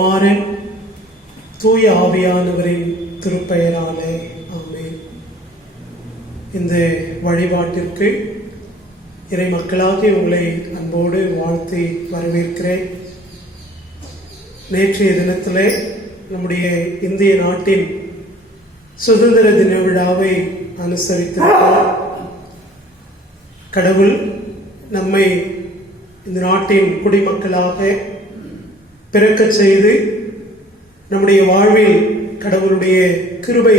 குமாரன் தூய ஆவியானவரின் திருப்பெயராலே ஆமென். இந்த வழிபாட்டிற்கு இறை மக்களாகி உங்களை அன்போடு வாழ்த்தி வரவேற்கிறேன். நேற்றைய தினத்திலே நம்முடைய இந்திய நாட்டின் சுதந்திர தின விழாவை அனுசரித்திருக்கிறார். கடவுள் நம்மை இந்த நாட்டின் குடிமக்களாக பிறக்க செய்து நம்முடைய வாழ்வில் கடவுளுடைய கிருபை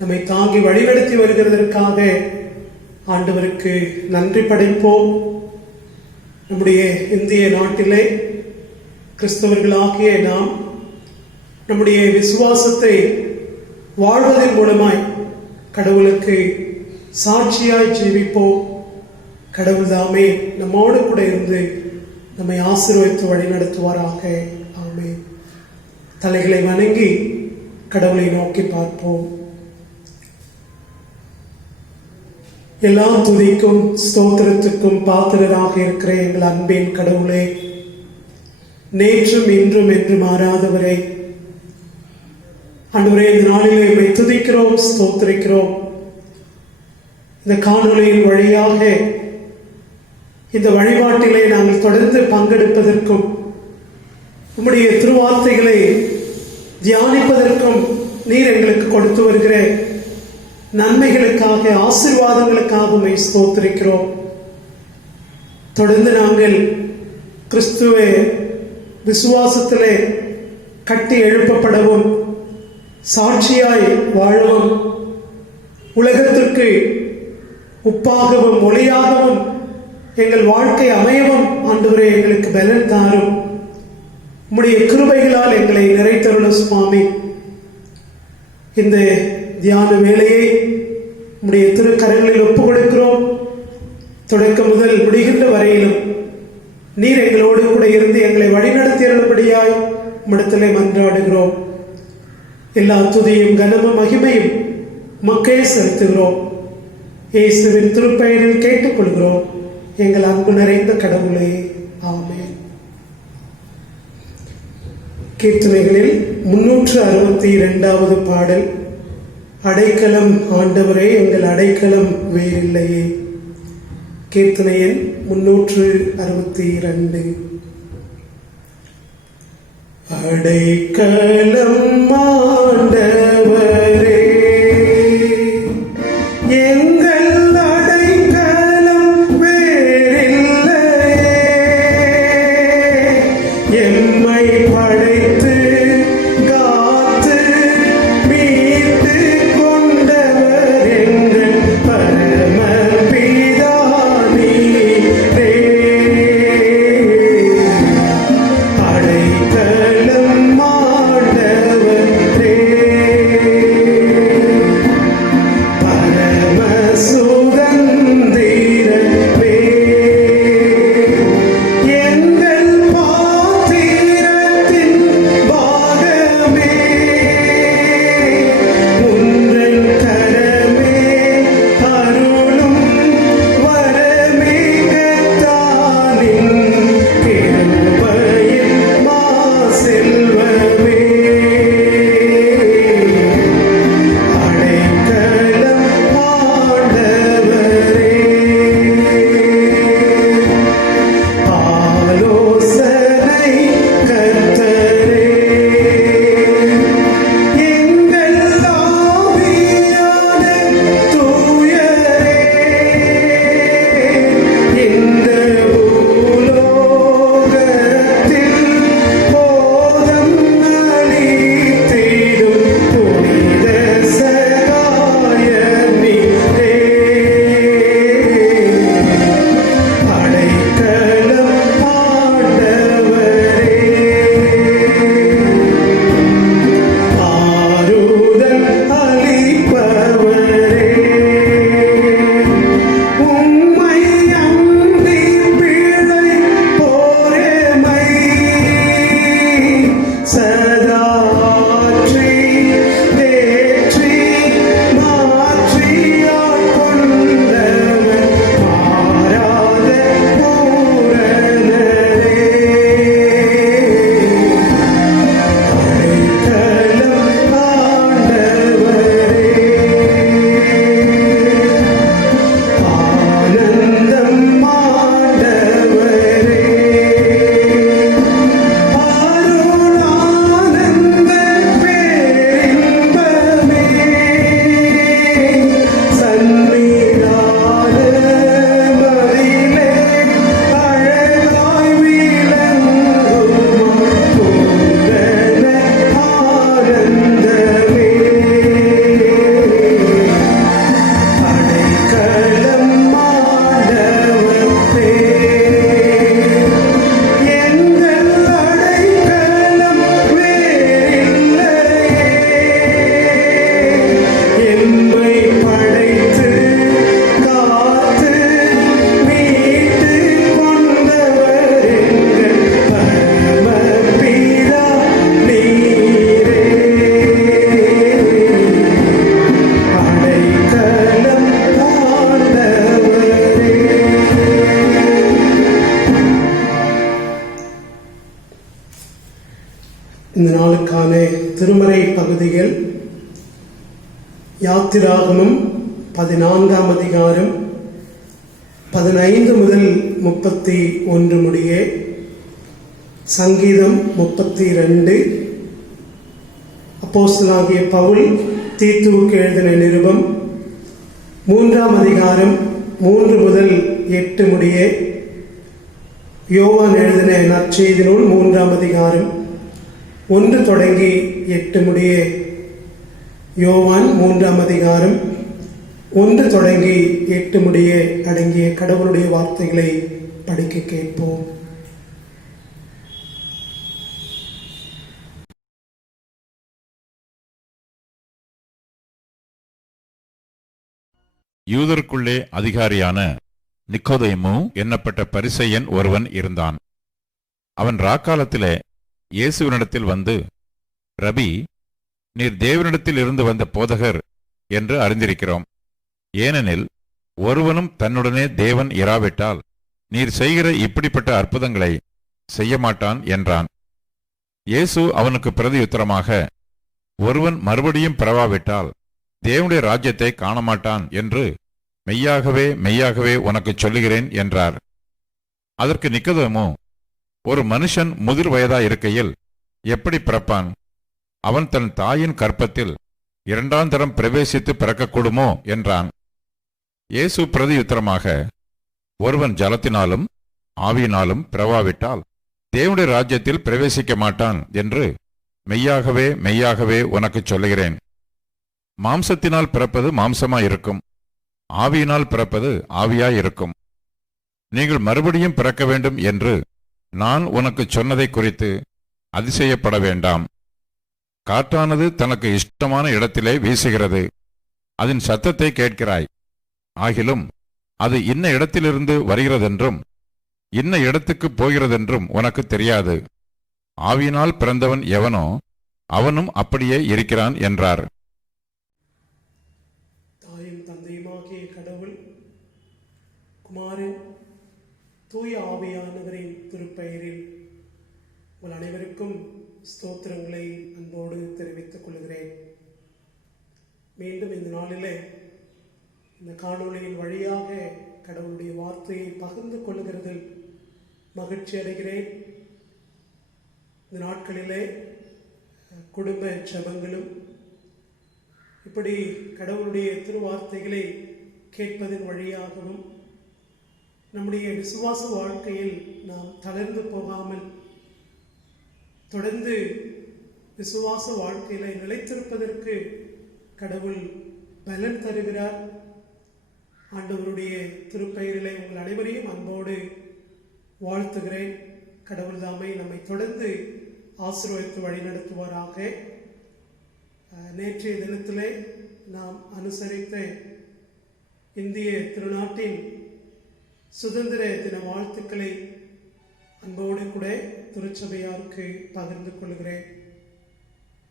நம்மை தாங்கி வழிநடத்தி வருகிறதற்காக ஆண்டவருக்கு நன்றி படைப்போம். நம்முடைய இந்திய நாட்டிலே கிறிஸ்தவர்களாகிய நாம் நம்முடைய விசுவாசத்தை வாழ்வதன் மூலமாய் கடவுளுக்கு சாட்சியாய் ஜீவிப்போம். கடவுள் தாமே நம்மோடு கூட இருந்து நம்மை ஆசீர்வதித்து வழிநடத்துவாராக. ஆமென். தலைகளை வணங்கி கடவுளை நோக்கி பார்ப்போம். எல்லா துதிக்கும் ஸ்தோத்திரத்துக்கும் பாத்திரராக இருக்கிற எங்கள் அன்பின் கடவுளே, நேற்றும் இன்றும் என்று மாறாதவரே, ஆண்டவரே, இந்த நாளிலே உம்மை துதிக்கிறோம், ஸ்தோத்திரிக்கிறோம். இந்த காணொலியின் வழியாக இந்த வழிபாட்டிலே நாங்கள் தொடர்ந்து பங்கெடுப்பதற்கும் உம்முடைய திருவார்த்தைகளை தியானிப்பதற்கும் நீர் எங்களுக்கு கொடுத்து வருகிற நன்மைகளுக்காக, ஆசீர்வாதங்களுக்காக உம்மை ஸ்தோத்திரிக்கிறோம். தொடர்ந்து நாங்கள் கிறிஸ்துவ விசுவாசத்திலே கட்டி எழுப்பப்படவும், சாட்சியாய் வாழவும், உலகத்திற்கு உப்பாகவும் ஒளியாகவும் எங்கள் வாழ்க்கை அமையவும் ஆண்டவரே எங்களுக்கு பலன் தாரும். உம்முடைய கிருபைகளால் எங்களை நிறைத்தருளும் சுவாமி. இந்த தியான வேளையை உம்முடைய திருக்கரங்களில் ஒப்புக் கொடுக்கிறோம். தொடக்கம் முதல் முடிகின்ற வரையிலும் நீர் எங்களோடு கூட இருந்து எங்களை வழிநடத்தியபடியாய் உம்மிடத்திலே மன்றாடுகிறோம். எல்லா துதியும் கனமும் மகிமையும் மக்களே செலுத்துகிறோம். இயேசுவின் திருப்பெயரில் கேட்டுக்கொள்கிறோம் எங்கள் அன்பு நிறைந்த கடவுளே, ஆமென். கீர்த்தனைகளில் 362வது பாடல், அடைக்கலம் ஆண்டவரே எங்கள் அடைக்கலம் வேறில்லையே. கீர்த்தனை எண் 362. அடைக்கலம் ஆண்டவரே எங்கள் அடைக்கலம் வேறில்லையே. எம்மை படைத்து காத்து மீட்டு கொண்டவர் எங்கள் பரமபிதா நீரே. அடைக்கலம் ஆண்டவரே பகுதியான திருமறை பகுதிகள் யாத்திராகமம் 14ஆம் அதிகாரம் 15 முதல் 31 முடிய, சங்கீதம் 32, அப்போஸ்தலனாகிய பவுல் தீத்துவுக்கு எழுதின நிருபம் 3ஆம் அதிகாரம் 3 முதல் 8 முடிய, யோவான் எழுதின நற்செய்தி நூல் 3ஆம் அதிகாரம் 1 தொடங்கி 8 முடிய, யோவான் 3ஆம் அதிகாரம் 1 தொடங்கி 8 முடிய அடங்கிய கடவுளுடைய வார்த்தைகளை படிக்க கேட்போம். யூதருக்குள்ளே அதிகாரியான நிக்கோதேமு என்னப்பட்ட பரிசேயன் ஒருவன் இருந்தான். அவன் ராக்காலத்திலே இயேசுவினிடத்தில் வந்து, ரபி, நீர் தேவனிடத்தில் இருந்து வந்த போதகர் என்று அறிந்திருக்கிறோம். ஏனெனில் ஒருவனும் தன்னுடனே தேவன் இராவிட்டால் நீர் செய்கிற இப்படிப்பட்ட அற்புதங்களை செய்ய மாட்டான் என்றான். இயேசு அவனுக்கு பிரதியுத்தரமாக, ஒருவன் மறுபடியும் பிறவாவிட்டால் தேவனுடைய ராஜ்யத்தை காணமாட்டான் என்று மெய்யாகவே மெய்யாகவே உனக்குச் சொல்லுகிறேன் என்றார். அதற்கு நிக்கோதேமு, ஒரு மனுஷன் முதிர் வயதாயிருக்கையில் எப்படி பிறப்பான்? அவன் தன் தாயின் கற்பத்தில் 2ஆம் தரம் பிரவேசித்து பிறக்கக்கூடுமோ என்றான். இயேசு பிரதியுத்தரமாக, ஒருவன் ஜலத்தினாலும் ஆவியினாலும் பிறவாவிட்டால் தேவனுடைய ராஜ்யத்தில் பிரவேசிக்க மாட்டான் என்று மெய்யாகவே மெய்யாகவே உனக்குச் சொல்லுகிறேன். மாம்சத்தினால் பிறப்பது மாம்சமாயிருக்கும், ஆவியினால் பிறப்பது ஆவியாயிருக்கும். நீங்கள் மறுபடியும் பிறக்க வேண்டும் என்று நான் உனக்கு சொன்னதை குறித்து அதிசயப்பட வேண்டாம். காற்றானது தனக்கு இஷ்டமான இடத்திலே வீசுகிறது, அதன் சத்தத்தை கேட்கிறாய். ஆகிலும் அது இன்ன இடத்திலிருந்து வருகிறதென்றும் இன்ன இடத்துக்கு போகிறதென்றும் உனக்கு தெரியாது. ஆவியினால் பிறந்தவன் எவனோ அவனும் அப்படியே இருக்கிறான் என்றார். தாயும் தந்தையுமாகிய கடவுள், குமாரன், தூய ஆவியானவரின் திருப்பெயரில் உங்கள் அனைவருக்கும் ஸ்தோத்திரங்களை அன்போடு தெரிவித்துக் கொள்கிறேன். மீண்டும் இந்த நாளிலே இந்த காணொளியின் வழியாக கடவுளுடைய வார்த்தையை பகிர்ந்து கொள்கிறதில் மகிழ்ச்சி அடைகிறேன். இந்த நாட்களிலே குடும்ப ஜெபங்களும் இப்படி கடவுளுடைய திருவார்த்தைகளை கேட்பதன் வழியாகவும் நம்முடைய விசுவாச வாழ்க்கையில் நாம் தளர்ந்து போகாமல் தொடர்ந்து விசுவாச வாழ்க்கையில நிலைத்திருப்பதற்கு கடவுள் பலன் தருகிறார். ஆண்டவருடைய திருப்பெயரிலே உங்கள் அனைவரையும் அன்போடு வாழ்த்துகிறேன். கடவுள் தாமே நம்மை தொடர்ந்து ஆசீர்வதித்து வழிநடத்துவாராக. நேற்றைய தினத்திலே நாம் அனுசரித்த இந்திய திருநாட்டின் சுதந்திர தின வாழ்த்துக்களை அன்போடு கூட திருச்சபையாருக்கு பகிர்ந்து கொள்கிறேன்.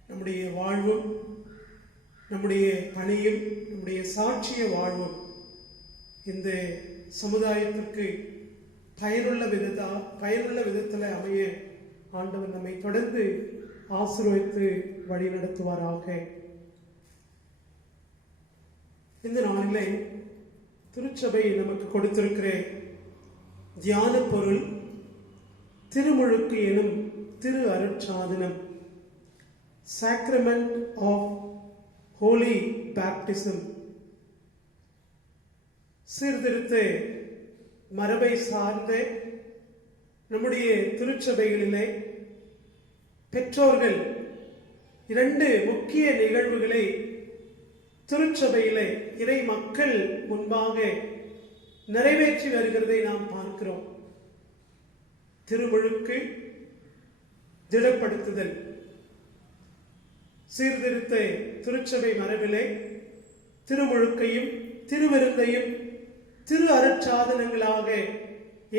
நம்முடைய வாழ்வும் நம்முடைய பணியும் நம்முடைய சாட்சிய வாழ்வும் இந்த சமுதாயத்திற்கு பயனுள்ள விதத்தில் அமைய ஆண்டவர் நம்மை தொடர்ந்து ஆசீர்வதித்து வழி நடத்துவாராக. இந்த நாளிலே திருச்சபை நமக்கு கொடுத்திருக்கிற தியான பொருள் திருமுழுக்கு எனும் திரு அருட்சாதனம், சாக்ரமெண்ட் ஆஃப் ஹோலி பேப்டிசம். சீர்திருத்த மரபை சார்ந்த நம்முடைய திருச்சபைகளிலே பெற்றோர்கள் 2 முக்கிய நிகழ்வுகளை திருச்சபையிலே இறை மக்கள் முன்பாக நிறைவேற்றி வருகிறதை நாம் பார்க்கிறோம். திருமுழுக்கு, திடப்படுத்துதல். சீர்திருத்த திருச்சபை மரபிலே திருமுழுக்கையும் திருவிருந்தையும் திரு அருட்சாதனங்களாக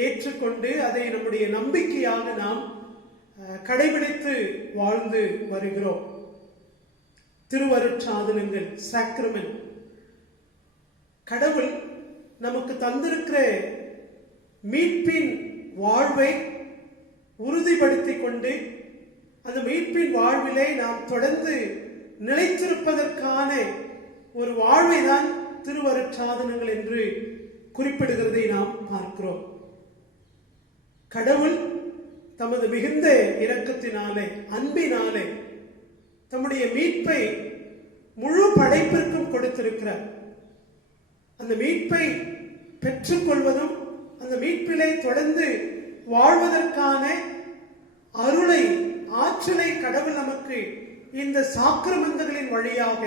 ஏற்றுக்கொண்டு அதை நம்முடைய நம்பிக்கையாக நாம் கடைபிடித்து வாழ்ந்து வருகிறோம். திருவருட்சாதனங்கள், சாக்ரமெண்ட், கடவுள் நமக்கு தந்திருக்கிற மீட்பின் வாழ்வை உறுதிப்படுத்திக் கொண்டு அந்த மீட்பின் வாழ்விலே நாம் தொடர்ந்து நிலைத்திருப்பதற்கான ஒரு வாழ்வை தான் திருவருட்சாதனங்கள் என்று குறிப்பிடுகிறதை நாம் பார்க்கிறோம். கடவுள் தமது மிகுந்த இரக்கத்தினாலே, அன்பினாலே தம்முடைய மீட்பை முழு படைப்பிற்கும் கொடுத்திருக்கிறார். அந்த மீட்பை பெற்றுக்கொள்வதும் அந்த மீட்பிலே தொடர்ந்து வாழ்வதற்கான அருளை, ஆற்றலை கடவுள் நமக்கு இந்த சாக்கிரமந்தங்களின் வழியாக,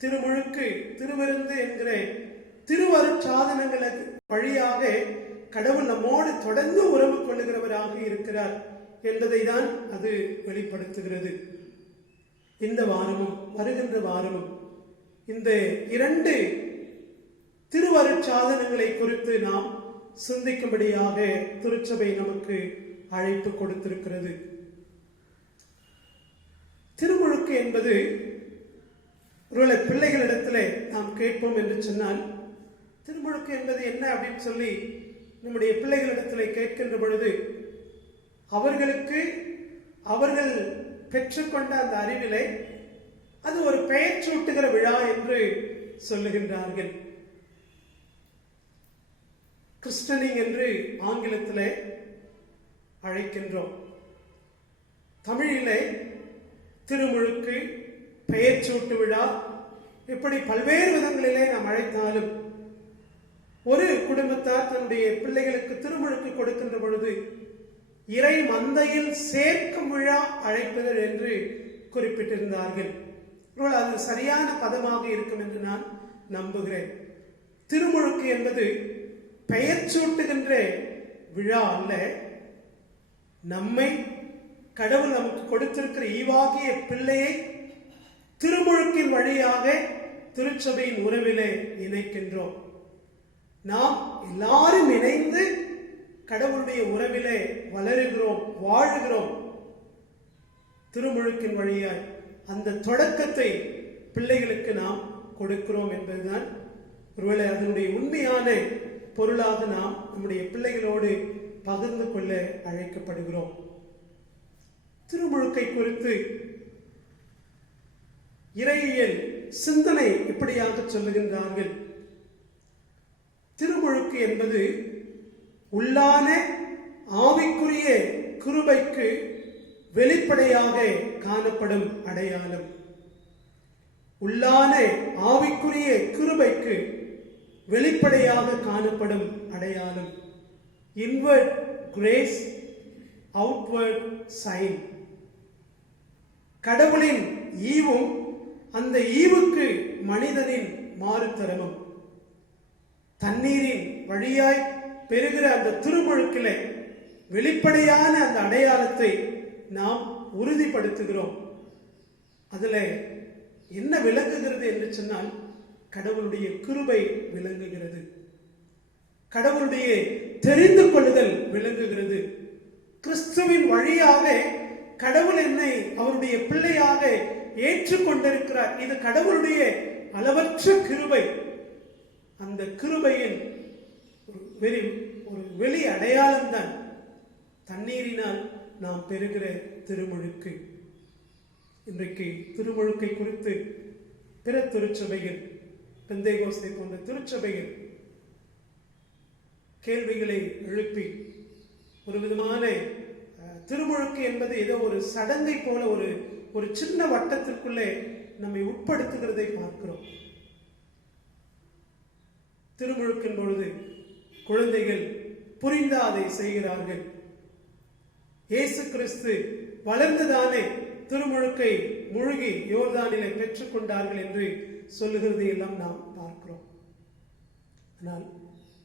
திருமுழுக்கு, திருவிருந்து என்கிற திருவருட்சாதனங்கள் வழியாக கடவுள் நம்மோடு தொடர்ந்து உறவு கொள்ளுகிறவராக இருக்கிறார் என்பதை தான் அது வெளிப்படுத்துகிறது. இந்த வாரமும் வருகின்ற வாரமும் இந்த 2 திருவருட்சாதனங்களை குறித்து நாம் சிந்திக்கும்படியாக திருச்சபை நமக்கு அழைப்பு கொடுத்திருக்கிறது. திருமுழுக்கு என்பது ஒருவேளை பிள்ளைகளிடத்தில் நாம் கேட்போம் என்று சொன்னால், திருமுழுக்கு என்பது என்ன அப்படின்னு சொல்லி நம்முடைய பிள்ளைகளிடத்தில் கேட்கின்ற பொழுது அவர்களுக்கு அவர்கள் பெற்றுக்கொண்ட அந்த அறிவிலே அது ஒரு பெயர் சூட்டுகிற விழா என்று சொல்லுகின்றார்கள். கிறிஸ்டனிங் என்று ஆங்கிலத்திலே அழைக்கின்றோம். தமிழிலே திருமுழுக்கு, பெயர் சூட்டு விழா, இப்படி பல்வேறு விதங்களிலே நாம் அழைத்தாலும் ஒரு குடும்பத்தார் தன்னுடைய பிள்ளைகளுக்கு திருமுழுக்கு கொடுக்கின்ற பொழுது இறை மந்தையில் சேர்க்கும் விழா அழைப்பது என்று குறிப்பிட்டிருந்தார்கள். அது சரியான பதமாக இருக்கும் என்று நான் நம்புகிறேன். திருமுழுக்கு என்பது பெயர் சூட்டுகின்ற விழா அல்ல. நம்மை கடவுள் நமக்கு கொடுத்திருக்கிற ஈவாகிய பிள்ளையை திருமுழுக்கின் வழியாக திருச்சபையின் உறவிலே இணைக்கின்றோம். நாம் எல்லாரும் இணைந்து கடவுளுடைய உறவிலே வளருகிறோம், வாழுகிறோம். திருமுழுக்கின் வழியாய் அந்த தொடக்கத்தை பிள்ளைகளுக்கு நாம் கொடுக்கிறோம் என்பதுதான் ஒருவேளை அதனுடைய உண்மையான பொருளாக நாம் நம்முடைய பிள்ளைகளோடு பகிர்ந்து கொள்ள அழைக்கப்படுகிறோம். திருமுழுக்கை குறித்து இறையியல் சிந்தனை இப்படியாக சொல்லுகின்றார்கள். திருமுழுக்கு என்பது உள்ளான ஆவிக்குரிய கிருபைக்கு வெளிப்படையாக காணப்படும் அடையாளம். உள்ளான ஆவிக்குரிய கிருபைக்கு வெளிப்படையாக காணப்படும் அடையாளம். Inward grace, outward sign. கடவுளின் ஈவும் அந்த ஈவுக்கு மனிதனின் மாறுதரமும். தண்ணீரின் வழியாய் பெறுகிற அந்த திருமுழுக்கிலே வெளிப்படையான அந்த அடையாளத்தை நாம் உறுதிப்படுத்துகிறோம். அதுல என்ன விளங்குகிறது என்று சொன்னால், கடவுளுடைய கிருபை விளங்குகிறது, கடவுளுடைய தெரிந்து கொள்ளுதல் விளங்குகிறது. கிறிஸ்துவின் வழியாக கடவுள் என்னை அவருடைய பிள்ளையாக ஏற்றுக்கொண்டிருக்கிறார். இது கடவுளுடைய அளவற்ற கிருபை. அந்த கிருபையின் ஒரு வெளி அடையாளம் தான் தண்ணீரினால் நாம் பெறுகிற திருமுழுக்கு. இன்றைக்கு திருமுழுக்கை குறித்து பிற திருச்சபைகள், பெந்தேகோஸ்தை போன்ற திருச்சபைகள் கேள்விகளை எழுப்பி ஒரு விதமான திருமுழுக்கு என்பது ஏதோ ஒரு சடங்கை போல ஒரு சின்ன வட்டத்திற்குள்ளே நம்மை உட்படுத்துகிறதை பார்க்கிறோம். திருமுழுக்கின் பொழுது குழந்தைகள் புரிந்து அதை செய்கிறார்கள். இயேசு கிறிஸ்து வளர்ந்துதானே திருமுழுக்கை முழுகி யோர்தானிலே பெற்றுக் கொண்டார்கள் என்று சொல்லுகிறதை எல்லாம் நாம் பார்க்கிறோம். ஆனால்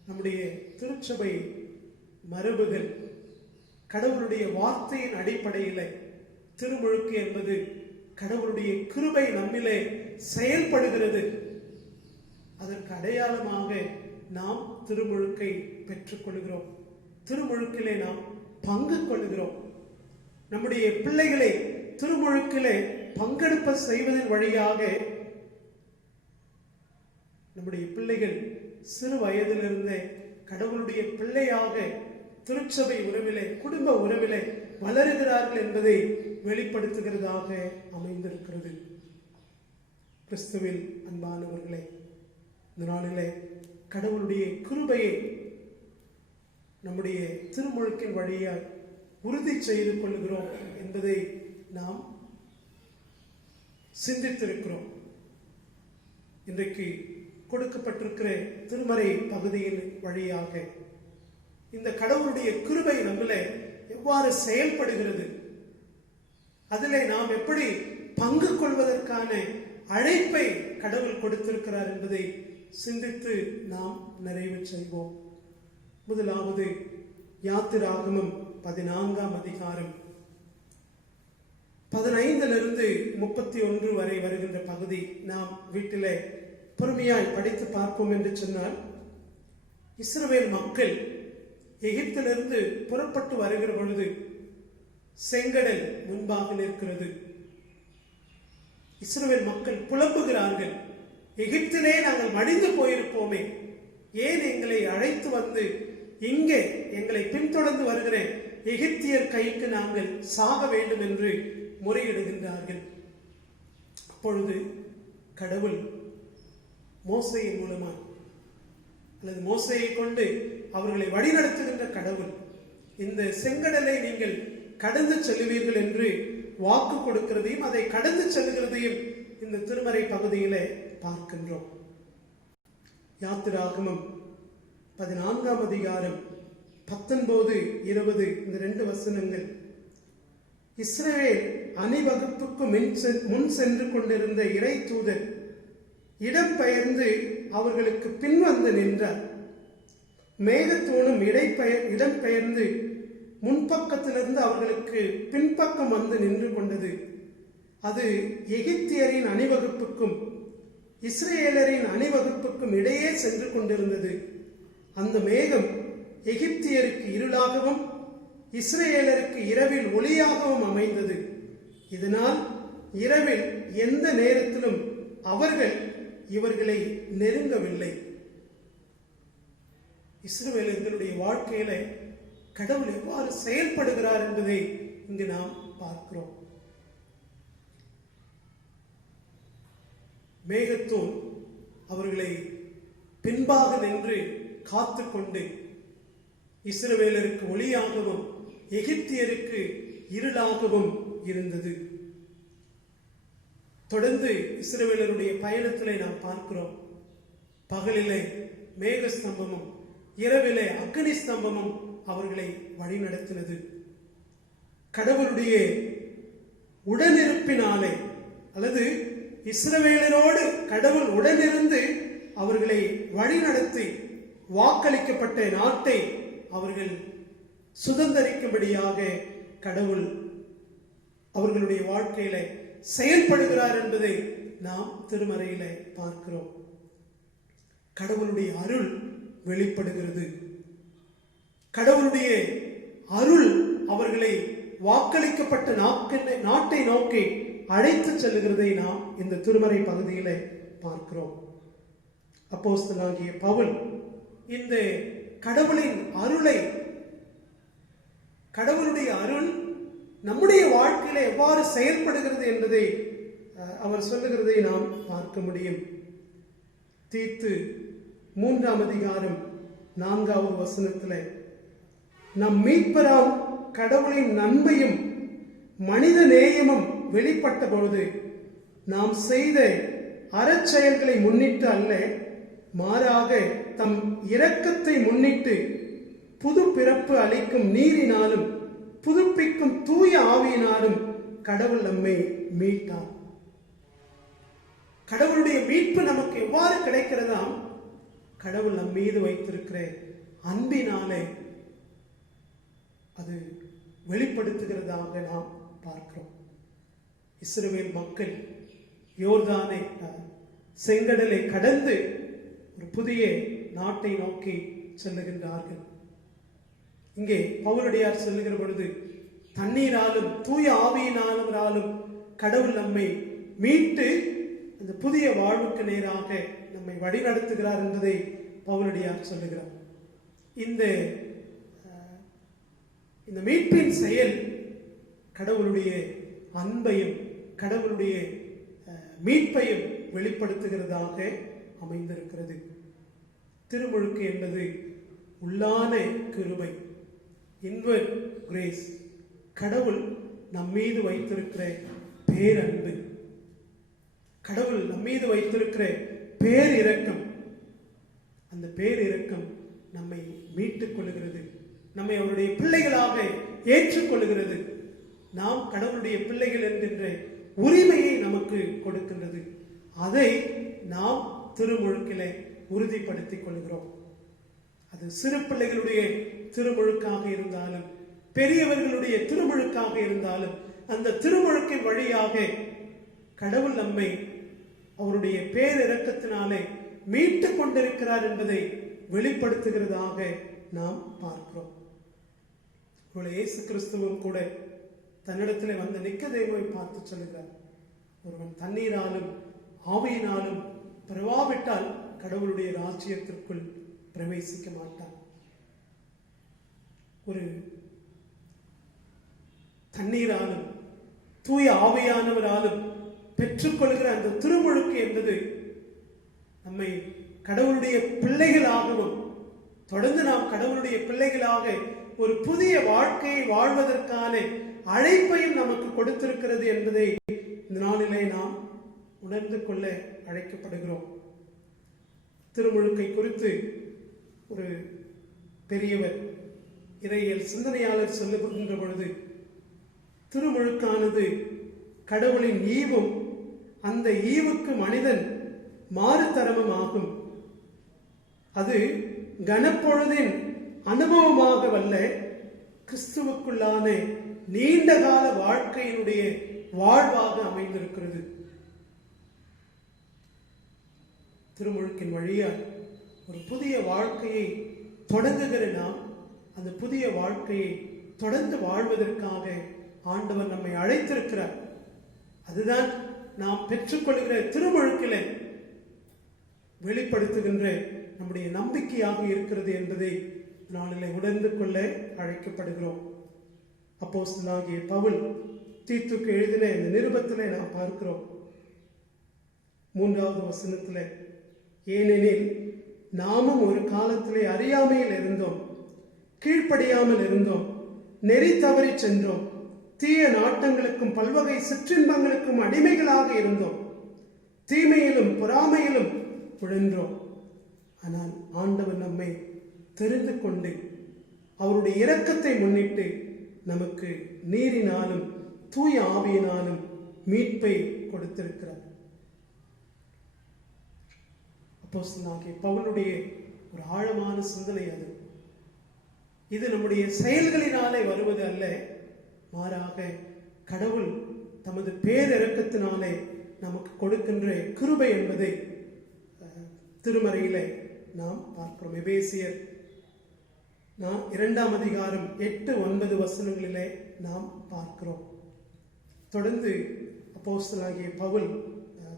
நம்முடைய திருச்சபை மரபுகள் கடவுளுடைய வார்த்தையின் அடிப்படையில் திருமுழுக்கு என்பது கடவுளுடைய கிருபை நம்மிலே செயல்படுகிறது. அதற்கு அடையாளமாக நாம் திருமுழுக்கை பெற்றுக் கொள்கிறோம். திருமுழுக்கிலே நாம் பங்கு கொள்கிறோம். நம்முடைய பிள்ளைகளை திருமுழுக்கிலே பங்கெடுப்ப செய்வதன் வழியாக நம்முடைய பிள்ளைகள் சிறு வயதிலிருந்தே கடவுளுடைய பிள்ளையாக திருச்சபை உறவிலே, குடும்ப உறவிலே வளருகிறார்கள் என்பதை வெளிப்படுத்துகிறதாக அமைந்திருக்கிறது. கிறிஸ்துவில் அன்பானவர்களே, இந்த நாளிலே கடவுளுடைய கிருபையை நம்முடைய திருமுழுக்கின் வழியாய் உறுதி செய்து கொள்கிறோம் என்பதை நாம் சிந்தித்திருக்கிறோம். இன்றைக்கு கொடுக்கப்பட்டிருக்கிற திருமறை பகுதியின் வழியாக இந்த கடவுளுடைய கிருபை நம்மிலே எவ்வாறு செயல்படுகிறது, அதிலே நாம் எப்படி பங்கு கொள்வதற்கான அழைப்பை கடவுள் கொடுத்திருக்கிறார் என்பதை சிந்தித்து நாம் நிறைவு செய்வோம். முதலாவது யாத்திராகமம் 14ஆம் அதிகாரம் 15 31 வரை வருகின்ற பகுதி நாம் வீட்டிலே பொறுமையாய் படித்து பார்ப்போம் என்று சொன்னால், இஸ்ரவேல் மக்கள் எகிப்திலிருந்து புறப்பட்டு வருகிற பொழுது செங்கடல் முன்பாக நிற்கிறது. இஸ்ரவேல் மக்கள் புலம்புகிறார்கள், எகிப்திலே நாங்கள் மடிந்து போயிருப்போமே, ஏன் எங்களை அழைத்து வந்து இங்கே எங்களை பின்தொடர்ந்து வருகிற எகிப்தியர் கைக்கு நாங்கள் சாக வேண்டும் என்று முறையிடுகின்றார்கள். அப்பொழுது கடவுள் மோசேயின் மூலமாக அல்லது மோசேயை கொண்டு அவர்களை வழிநடத்துகின்ற கடவுள், இந்த செங்கடலை நீங்கள் கடந்து செல்லுவீர்கள் என்று வாக்கு கொடுக்கிறதையும் அதை கடந்து செல்லுகிறதையும் இந்த திருமறை பகுதியிலே பார்க்கின்றோம். யாத்திராகமம் 14ஆம் அதிகாரம் 19 20 இந்த 2 வசனங்கள், இஸ்ரவேல் அணிவகுப்புக்கு முன் சென்று கொண்டிருந்த இறை தூதர் இடம்பெயர்ந்து அவர்களுக்கு பின்வந்து நின்றார். மேகத்தூணும் இடம்பெயர்ந்து முன்பக்கத்திலிருந்து அவர்களுக்கு பின்பக்கம் வந்து நின்று கொண்டது. அது எகிப்தியரின் அணிவகுப்புக்கும் இஸ்ரேலரின் அணிவகுப்புக்கும் இடையே சென்று கொண்டிருந்தது. அந்த மேகம் எகிப்தியருக்கு இருளாகவும் இஸ்ரேலருக்கு இரவில் ஒளியாகவும் அமைந்தது. இதனால் இரவில் எந்த நேரத்திலும் அவர்கள் இவர்களை நெருங்கவில்லை. இஸ்ரவேலர்களுடைய வாழ்க்கையில கடவுள் எவ்வாறு செயல்படுகிறார் என்பதை இங்கு நாம் பார்க்கிறோம். மேகத்தூண் அவர்களை பின்பாக நின்று காத்து கொண்டு இஸ்ரவேலருக்கு ஒளியாகவும் எகிப்தியருக்கு இருளாகவும் இருந்தது. தொடர்ந்து இஸ்ரவேலருடைய பயணத்திலே நாம் பார்க்கிறோம், பகலிலே மேக ஸ்தம்பமும் இரவிலே அக்னி ஸ்தம்பமும் அவர்களை வழிநடத்தினது. கடவுளுடைய உடனிருப்பினாலே அல்லது இஸ்ரவேலரோடு கடவுள் உடனிருந்து அவர்களை வழிநடத்தி வாக்களிக்கப்பட்ட நாட்டை அவர்கள் சுதந்தரிக்கும்படியாக கடவுள் அவர்களுடைய வாழ்க்கையில செயல்படுகிறார் என்பதை நாம் திருமறையில பார்க்கிறோம். கடவுளுடைய அருள் வெளிப்படுகிறது. கடவுளுடைய அருள் அவர்களை வாக்களிக்கப்பட்ட நாட்டை நோக்கி அழைத்து செல்லுகிறதை நாம் இந்த திருமறை பகுதியில பார்க்கிறோம். அப்போஸ்தலனாகிய பவுல் இந்த கடவுளின் அருளை, கடவுளுடைய அருள் நம்முடைய வாழ்க்கையில எவ்வாறு செயல்படுகிறது என்பதை அவர் சொல்லுகிறதை நாம் பார்க்க முடியும். தீத்து 3ஆம் அதிகாரம் 4வது வசனத்தில், நம் மீட்பராம் கடவுளின் நன்மையும் மனித நேயமும் வெளிப்பட்ட பொழுது நாம் செய்த அறச்செயல்களை முன்னிட்டு அல்ல, மாறாக தம் இரக்கத்தை முன்னிட்டு புது பிறப்பு அளிக்கும் நீரினாலும் புதுப்பிக்கும் தூய ஆவியினாலும் கடவுள் நம்மை மீட்டார். கடவுளுடைய மீட்பு நமக்கு எவ்வாறு கிடைக்கிறதாம்? கடவுள் நம் மீது வைத்திருக்கிற அன்பினாலே அது வெளிப்படுத்துகிறதாக நாம் பார்க்கிறோம். இஸ்ரவேல் மக்கள் யோர்தானை செங்கடலை கடந்து ஒரு புதிய நாட்டை நோக்கி செல்லுகின்றார்கள். இங்கே பவுலடியார் சொல்லுகிற பொழுது தண்ணீராலும் தூய ஆவியினாலும் கடவுள் நம்மை மீட்டு அந்த புதிய வாழ்வுக்கு நேராக நம்மை வழிநடத்துகிறார் என்பதை பவுலடியார் சொல்லுகிறார். இந்த இந்த மீட்பின் செயல் கடவுளுடைய அன்பையும் கடவுளுடைய மீட்பையும் வெளிப்படுத்துகிறதாக அமைந்திருக்கிறது. திருமுழுக்கு என்பது உள்ளான கிருபை, இன்வர்ட் கிரேஸ், கடவுள் நம்மீது வைத்திருக்கிற பேரன்பு, கடவுள் நம்மீது வைத்திருக்கிற பேரிரக்கம். அந்த பேரிரக்கம் நம்மை மீட்டுக் கொள்ளுகிறது, நம்மை அவருடைய பிள்ளைகளாக ஏற்றுக்கொள்ளுகிறது. நாம் கடவுளுடைய பிள்ளைகள் என்கின்ற உரிமையை நமக்கு கொடுக்கின்றது. அதை நாம் திருமுழுக்கிலே உறுதிப்படுத்திக் கொள்கிறோம். அது சிறு பிள்ளைகளுடைய திருமுழுக்காக இருந்தாலும் பெரியவர்களுடைய திருமுழுக்காக இருந்தாலும் அந்த திருமுழுக்கின் வழியாக கடவுள் நம்மை அவருடைய பேரிரக்கத்தினாலே மீட்டுக் கொண்டிருக்கிறார் என்பதை வெளிப்படுத்துகிறதாக நாம் பார்க்கிறோம். இயேசு கிறிஸ்துவும் கூட தன்னிடத்தில் வந்த நிக்கதேமுவை பார்த்து சொல்லுகிறார், ஒருவன் தண்ணீராலும் ஆவியினாலும் பிறவாவிட்டால் கடவுளுடைய ராஜ்யத்திற்குள் பிரவேசிக்க மாட்டான். ஒரு தண்ணீராலும் தூய ஆவியானவராலும் பெற்றுக்கொள்கிற அந்த திருமுழுக்கு என்பது நம்மை கடவுளுடைய பிள்ளைகளாகவும் தொடர்ந்து நாம் கடவுளுடைய பிள்ளைகளாக ஒரு புதிய வாழ்க்கையை வாழ்வதற்கான அழைப்பையும் நமக்கு கொடுத்திருக்கிறது என்பதை இந்த நாளிலே நாம் உணர்ந்து கொள்ள அழைக்கப்படுகிறோம். திருமுழுக்கை குறித்து ஒரு பெரியவர் இறையியல் சிந்தனையாளர் சொல்லுகின்ற பொழுது, திருமுழுக்கானது கடவுளின் ஈவும் அந்த ஈவுக்கு மனிதன் மாறுதரமும் ஆகும். அது கனப்பொழுதின் அனுபவமாக வல்ல கிறிஸ்துவுக்குள்ளான நீண்டகால வாழ்க்கையினுடைய வாழ்வாக அமைந்திருக்கிறது. திருமுழுக்கின் வழியால் ஒரு புதிய வாழ்க்கையை தொடங்குகிற நாம் அந்த புதிய வாழ்க்கையை தொடர்ந்து வாழ்வதற்காக ஆண்டவர் நம்மை அழைத்திருக்கிறார். அதுதான் நாம் பெற்றுக்கொள்கிற திருமுழுக்கிலே வெளிப்படுத்துகின்ற நம்முடைய நம்பிக்கையாக இருக்கிறது என்பதை நாளிலே உணர்ந்து கொள்ள அழைக்கப்படுகிறோம். அப்போஸ்தலனாகிய பவுல் தீத்துக்கு எழுதின இந்த நிருபத்திலே நாம் பார்க்கிறோம் 3வது வசனத்திலே, ஏனெனில் நாமும் ஒரு காலத்திலே அறியாமையில் இருந்தோம், கீழ்ப்படியாமல் இருந்தோம், நெறி தவறி சென்றோம், தீய நாட்டங்களுக்கும் பல்வகை சிற்றின்பங்களுக்கும் அடிமைகளாக இருந்தோம், தீமையிலும் பொறாமையிலும் உழன்றோம். ஆனால் ஆண்டவர் நம்மை தெரிந்து கொண்டு அவருடைய இரக்கத்தை முன்னிட்டு நமக்கு நீரினாலும் தூய ஆவியினாலும் மீட்பை கொடுத்திருக்கிறார். அப்போஸ்தலனாகிய பவுலுடைய ஒரு ஆழமான சிந்தனை அது. இது நம்முடைய செயல்களினாலே வருவது அல்ல, மாறாக கடவுள் தமது பேரிரக்கத்தினாலே நமக்கு கொடுக்கின்ற கிருபை என்பதை திருமறையிலே நாம் பார்க்கிறோம். எபேசியர் 2ஆம் அதிகாரம் 8-9 வசனங்களிலே நாம் பார்க்கிறோம். தொடர்ந்து அப்போஸ்தலனாகிய பவுல்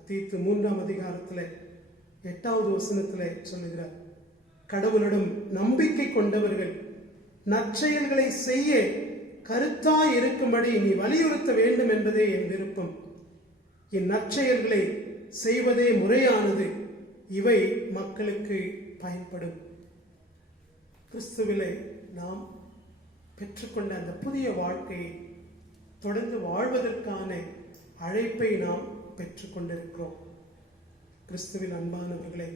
தீத்து 3ஆம் அதிகாரத்திலே 8வது வசனத்திலே சொல்லுகிறார், கடவுளிடம் நம்பிக்கை கொண்டவர்கள் நற்செயல்களை செய்ய கருத்தாய் இருக்கும்படி நீ வலியுறுத்த வேண்டும் என்பதே என் விருப்பம். என் நற்செயல்களை செய்வதே முறையானது, இவை மக்களுக்கு பயன்படும். கிறிஸ்துவிலே நாம் பெற்றுக்கொண்ட அந்த புதிய வாழ்க்கையை தொடர்ந்து வாழ்வதற்கான அழைப்பை நாம் பெற்றுக்கொண்டிருக்கிறோம். கிறிஸ்துவின் அன்பானவர்களே,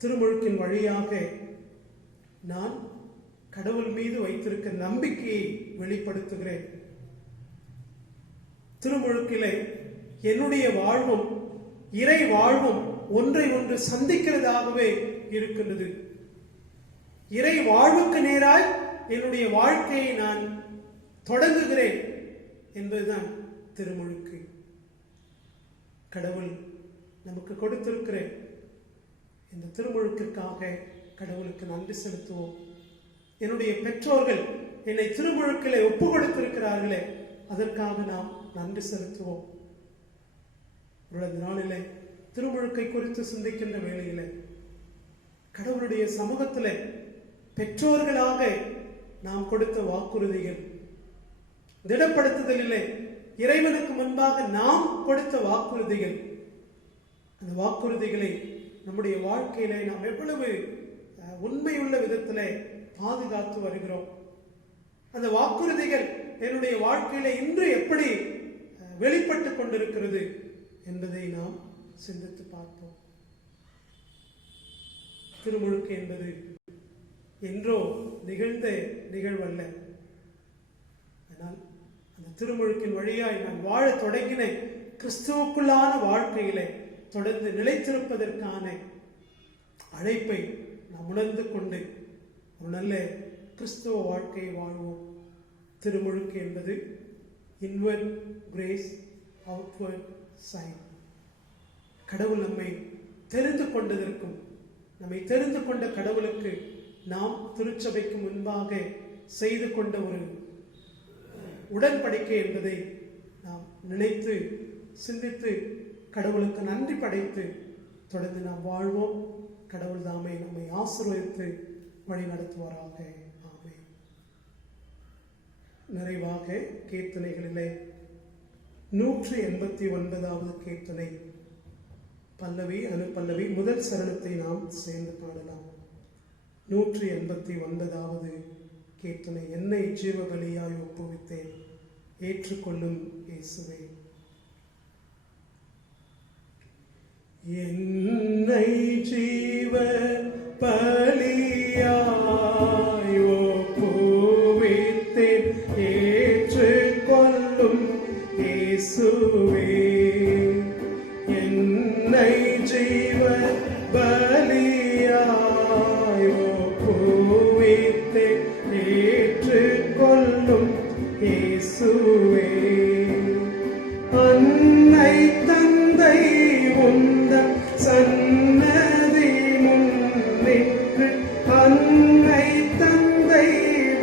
திருமுழுக்கின் வழியாக நான் கடவுள் மீது வைத்திருக்கிற நம்பிக்கையை வெளிப்படுத்துகிறேன். திருமுழுக்கிலே என்னுடைய வாழ்வும் இறை வாழ்வும் ஒன்றை ஒன்று சந்திக்கிறதாகவே இருக்கின்றது. இறை வாழ்வுக்கு நேராய் என்னுடைய வாழ்க்கையை நான் தொடங்குகிறேன் என்பதுதான் திருமுழுக்கு. கடவுள் நமக்கு கொடுத்திருக்கிற இந்த திருமுழுக்கிற்காக கடவுளுக்கு நன்றி செலுத்துவோம். என்னுடைய பெற்றோர்கள் என்னை திருமுழுக்கிலே ஒப்பு கொடுத்திருக்கிறார்களே, அதற்காக நாம் நன்றி செலுத்துவோம். இந்த நாளிலே திருமுழுக்கை குறித்து சிந்திக்கின்ற வேளையிலே கடவுளுடைய சமூகத்திலே பெற்றோர்களாக நாம் கொடுத்த வாக்குறுதிகள், திடப்படுத்துதலிலே இறைவனுக்கு முன்பாக நாம் கொடுத்த வாக்குறுதிகள், அந்த வாக்குறுதிகளை நம்முடைய வாழ்க்கையிலே நாம் எவ்வளவு உண்மையுள்ள விதத்திலே பாதுகாத்து வருகிறோம். அந்த வாக்குறுதிகள் என்னுடைய வாழ்க்கையில இன்று எப்படி வெளிப்பட்டு கொண்டிருக்கிறது என்பதை நாம் சிந்தித்து பார்ப்போம். திருமுழுக்கு என்பது என்றோ நிகழ்ந்த நிகழ்வல்ல. ஆனால் அந்த திருமுழுக்கின் வழியாய் நான் வாழ தொடங்கின கிறிஸ்துவுக்குள்ளான வாழ்க்கையிலே தொடர்ந்து நிலைத்திருப்பதற்கான அழைப்பை நாம் உணர்ந்து கொண்டு ஒரு நல்ல கிறிஸ்துவ வாழ்க்கையை வாழ்வோம். திருமுழுக்கு என்பது இன்வர்ட் கிரேஸ், அவுட்வர்ட் சைன். கடவுள் நம்மை தெரிந்து கொண்டதற்கும், நம்மை தெரிந்து கொண்ட கடவுளுக்கு நாம் திருச்சபைக்கு முன்பாக செய்து கொண்ட ஒரு உடன்படிக்கை என்பதை நாம் நினைத்து சிந்தித்து கடவுளுக்கு நன்றி படைத்து தொடர்ந்து நாம் வாழ்வோம். கடவுள் தாமே நம்மை ஆசீர்வதித்து வழி நடத்துவாராக. ஆமென். நிறைவாக கீர்த்தனைகளிலே 189வது கீர்த்தனை பல்லவி அனுப்பல்லவி முதல் சரணத்தை நாம் சேர்ந்து பாடலாம். 189வது கீர்த்தனை. என்னை ஜீவ பலியாய் ஒப்புவித்தேன், ஏற்றுக்கொள்ளும் இயேசுவே. என்னை ஜீவ பலியாய் ஒப்புவித்தேன், ஏற்றுக்கொள்ளும் இயேசுவே. என்னை ஜீவ பலியாய் ஒப்புவித்தேன், ஏற்றுக்கொள்ளும் இயேசுவே. அன்னை தந்தை உந்தன் சன்னதி முன்னின்று, அன்னை தந்தை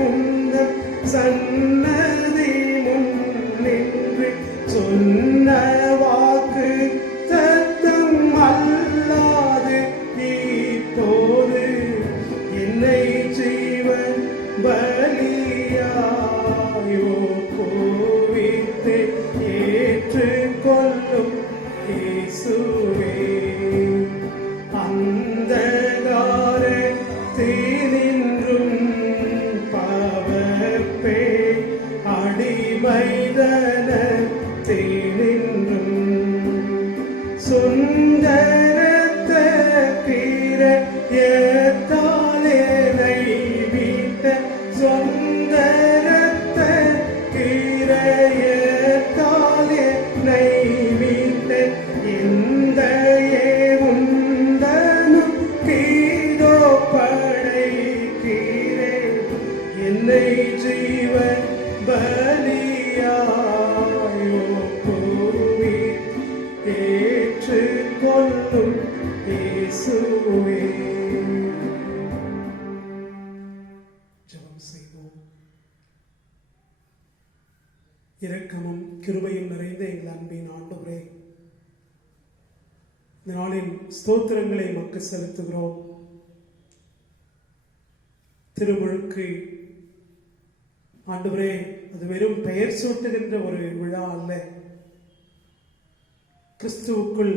உந்தன் சன்னதி முன்னின்று சொன்ன வாக்கு தத்தம் அல்லாது இப்போது என்னை ஜீவ பலியாய் ஒப்புவித்து ஏற்றுக்கொள்ளும் இயேசுவே. அந்தகாரத்தினின்றும் பாவப்பே அடிமைதனத்தினின்றும் சுந்தரத்த கிரயத்தாலே மீட்ட, சுந்தரத்த கிரயத்தாலே மீட்ட இந்த உந்தனும் கீதோ படைக்கிறே. என்னை ஜீவ பலியாய் ஒப்புவி ஏற்றுக்கொள்ளும் இயேசுவே. ஜெபம் செய்வோம். இரக்கமும் கிருபையும் நிறைந்த எங்கள் அன்பின் ஆண்டவரே, இந்த நாளின் ஸ்தோத்திரங்களை மக்கு செலுத்துகிறோம். திருமுழுக்கு ஆண்டவரே, அது வெறும் பெயர் சூட்டுகின்ற ஒரு விழா அல்ல. கிறிஸ்துவுக்குள்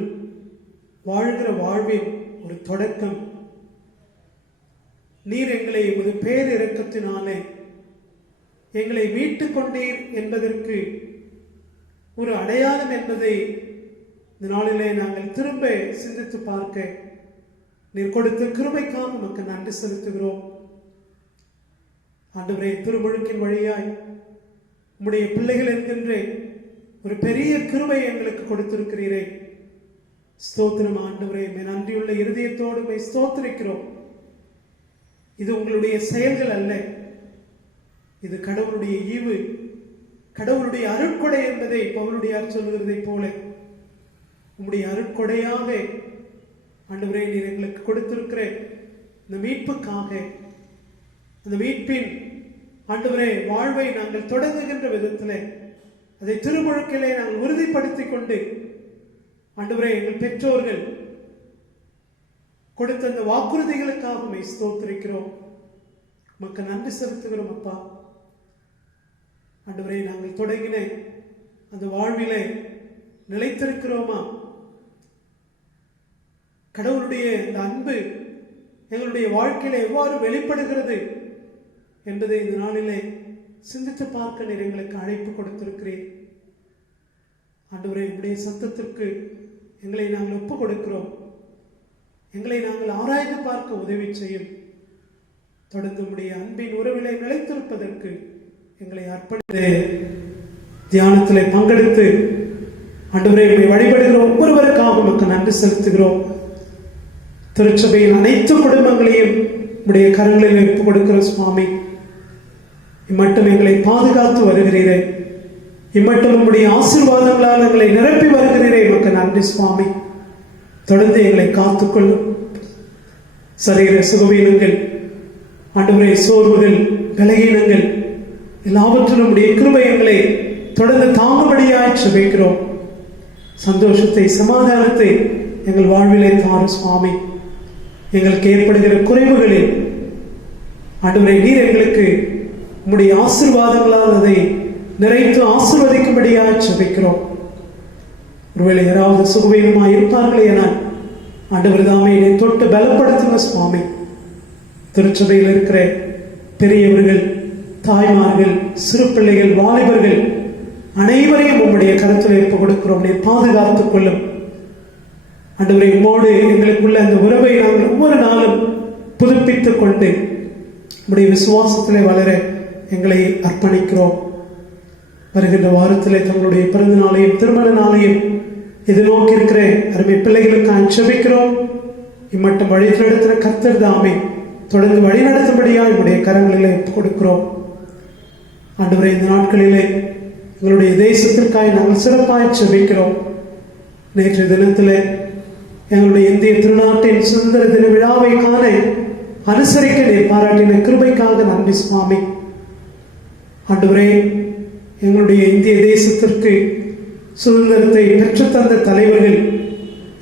வாழ்கிற வாழ்வின் ஒரு தொடக்கம். நீர் எங்களை உமது பேரிரக்கத்தினாலே எங்களை மீட்டுக் கொண்டீர் என்பதற்கு ஒரு அடையாளம் என்பதை இந்த நாளிலே நாங்கள் திரும்ப சிந்தித்து பார்க்க நீர் கொடுத்த கிருபைக்காக நமக்கு நன்றி செலுத்துகிறோம். ஆண்டவரே, திருமுழுக்கின் வழியாய் உம்முடைய பிள்ளைகள் என்கின்ற ஒரு பெரிய கிருபை எங்களுக்கு கொடுத்திருக்கிறீரே. ஸ்தோத்திரம் ஆண்டவரே. நன்றியுள்ள இருதயத்தோடு ஸ்தோத்திரிக்கிறோம். இது உங்களுடைய செயல்கள் அல்ல, இது கடவுளுடைய ஈவு, கடவுளுடைய அருட்கொடை என்பதை பவுலடியார் சொல்லுகிறதை போல உம்முடைய அருட்கொடையாக ஆண்டவரே நீர் எங்களுக்கு கொடுத்திருக்கிற இந்த மீட்புக்காக, அந்த மீட்பின் ஆண்டவரே வாழ்வை நாங்கள் தொடங்குகின்ற விதத்தில் அதை திருமுழுக்கிலே நாங்கள் உறுதிப்படுத்திக் கொண்டு ஆண்டவரே எங்கள் பெற்றோர்கள் கொடுத்த அந்த வாக்குறுதிகளுக்காக ஸ்தோத்திரிக்கிறோம். உமக்கு நன்றி செலுத்துகிறோம் அப்பா. ஆண்டவரே, நாங்கள் தொடங்கின அந்த வாழ்விலே நிலைத்திருக்கிறோமா? கடவுளுடைய அந்த அன்பு எங்களுடைய வாழ்க்கையில எவ்வாறு வெளிப்படுகிறது என்பதை இந்த நாளிலே சிந்தித்து பார்க்க நீர் எங்களுக்கு அழைப்பு கொடுத்திருக்கிறேன். ஆண்டவரே, உடைய சத்தத்திற்கு எங்களை நாங்கள் ஒப்பு கொடுக்கிறோம். எங்களை நாங்கள் ஆராய்ந்து பார்க்க உதவி செய்யும். தொடர்ந்து உடைய அன்பின் உறவிலே நிலைத்திருப்பதற்கு எங்களை அர்ப்பணித்து தியானத்திலே பங்கெடுத்து ஆண்டவரே வழிபடுகிற ஒவ்வொருவருக்காக உமக்கு நன்றி செலுத்துகிறோம். திருச்சபையின் அனைத்து குடும்பங்களையும் உடைய கரங்களில் ஒப்புக் கொடுக்கிற சுவாமி, இம்மட்டும் எங்களை பாதுகாத்து வருகிறீரே, இம்மட்டும் உம்முடைய ஆசீர்வாதங்களால் எங்களை நிரப்பி வருகிறீரே, உமக்கு நன்றி சுவாமி. தொடர்ந்து எங்களை காத்துக்கொள்ளும். சரீர சுகவீனங்கள், ஆண்டவரே சோர்வுகள், பலகீனங்கள் எல்லாவற்றிலும் உடைய கிருபை எங்களை தொடர்ந்து தாங்கும்படியாய் ஜெபிக்கிறோம். சந்தோஷத்தை, சமாதானத்தை எங்கள் வாழ்விலே தாரும் சுவாமி. எங்களுக்கு ஏற்படுகிற குறைவுகளில் ஆண்டவரே நீர் எங்களுக்கு உம்முடைய ஆசீர்வாதங்களால் அதை நிறைத்து ஆசீர்வதிக்கும்படியாய் ஜெபிக்கிறோம். ஒருவேளை யாராவது சுகவீனமாய் இருப்பார்களே எனால் ஆண்டவர் தாமே என்னை தொட்டு பலப்படுத்துங்க சுவாமி. திருச்சபையில் இருக்கிற பெரியவர்கள், தாய்மார்கள், சிறு பிள்ளைகள், வாலிபர்கள் அனைவரையும் உம்முடைய கருத்தில் ஒப்புக் கொடுக்கிறோம். நீர் பாதுகாத்துக் கொள்ளும். ஆண்டவரே, உம்மோடு எங்களுக்குள்ள அந்த உறவை நாங்கள் ஒவ்வொரு நாளும் புதுப்பித்துக் கொண்டு உம்முடைய விசுவாசத்திலே வளர எங்களை அர்ப்பணிக்கிறோம். வருகின்ற வாரத்திலே தங்களுடைய பிறந்த நாளையும் திருமண நாளையும் எதிர்நோக்கி இருக்கிற அருமை பிள்ளைகளுக்கு ஜெபிக்கிறோம். இம்மட்டும் வழி நடத்துகிற கர்த்தர் தாமே தொடர்ந்து வழி நடத்தும்படியா என்னுடைய கரங்களிலே ஒப்புக் கொடுக்கிறோம். ஆண்டவரே, இந்த நாட்களிலே எங்களுடைய தேசத்திற்காக நாங்கள் சிறப்பாக ஜெபிக்கிறோம். நேற்று தினத்தில் எங்களுடைய இந்திய திருநாட்டின் சுதந்திர தின விழாவை காண அனுசரிக்க நீர் பாராட்டின கிருபைக்காக நன்றி சுவாமி. ஆண்டவரே, எங்களுடைய இந்திய தேசத்திற்கு சுதந்திரத்தை பெற்றுத்தந்த தலைவர்கள்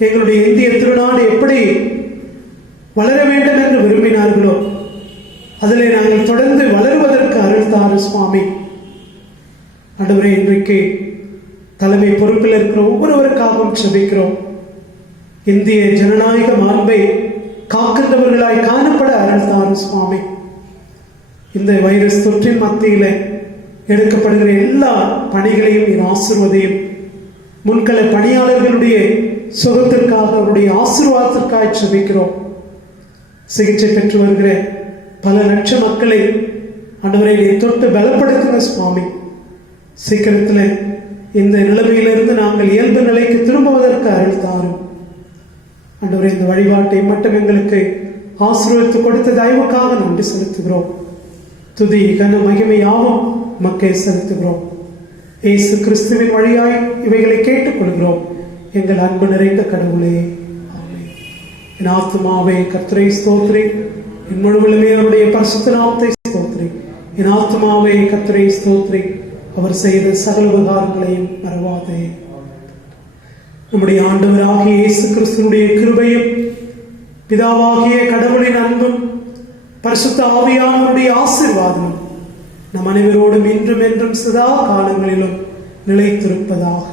எங்களுடைய இந்திய திருநாடு எப்படி வளர வேண்டும் என்று விரும்பினார்களோ அதிலே நாங்கள் தொடர்ந்து வளருவதற்கு அருள் தாரு சுவாமி. ஆண்டவரே, இன்றைக்கு தலைமை பொறுப்பில் இருக்கிற ஒவ்வொருவருக்காகவும் ஜெபிக்கிறோம். இந்திய ஜனநாயக மாண்பை காக்கின்றவர்களாய் காணப்பட அருள் தாரும் சுவாமி. இந்த வைரஸ் தொற்றின் மத்தியில எடுக்கப்படுகிற எல்லா பணிகளையும் நீர் ஆசீர்வதியும். முன்கள பணியாளர்களுடைய சுகத்திற்காக, அவருடைய ஆசீர்வாதத்திற்காக ஜெபிக்கிறோம். சிகிச்சை பெற்று வருகிற பல லட்சம் மக்களை ஆண்டவரை நீர் தொட்டு பலப்படுத்துங்க சுவாமி. சீக்கிரத்தில் இந்த நிலைமையிலிருந்து நாங்கள் இயல்பு நிலைக்கு திரும்புவதற்கு அருள் தாரும். ஆண்டவரே, இந்த வழிபாட்டை மட்டும் எங்களுக்கு ஆசீர்வதித்து கொடுத்த தயவுக்காக நன்றி செலுத்துகிறோம். துதி, கன, மகிமை யாவும் மக்கே செலுத்துகிறோம். இயேசு கிறிஸ்துவின் வழியாய் இவைகளை கேட்டுக்கொள்கிறோம் எங்கள் அன்பு நிறைந்த கடவுளே, ஆமென். என் ஆத்துமாவே கர்த்தரை ஸ்தோத்திரி, என் முழுவதுமே அவருடைய பரிசுத்த நாமத்தை ஸ்தோத்திரி. என் ஆத்துமாவே கர்த்தரை ஸ்தோத்திரி, அவர் செய்த சகல உபகாரங்களையும் மறவாதே. நம்முடைய ஆண்டவராகிய இயேசு கிறிஸ்துவினுடைய கிருபையும் பிதாவாகிய கடவுளின் அன்பும் பரிசுத்த ஆவியானவருடைய ஆசீர்வாதமும் நம் அனைவரோடும் இன்றும் என்றும் சதா காலங்களிலும் நிலைத்திருப்பதாக.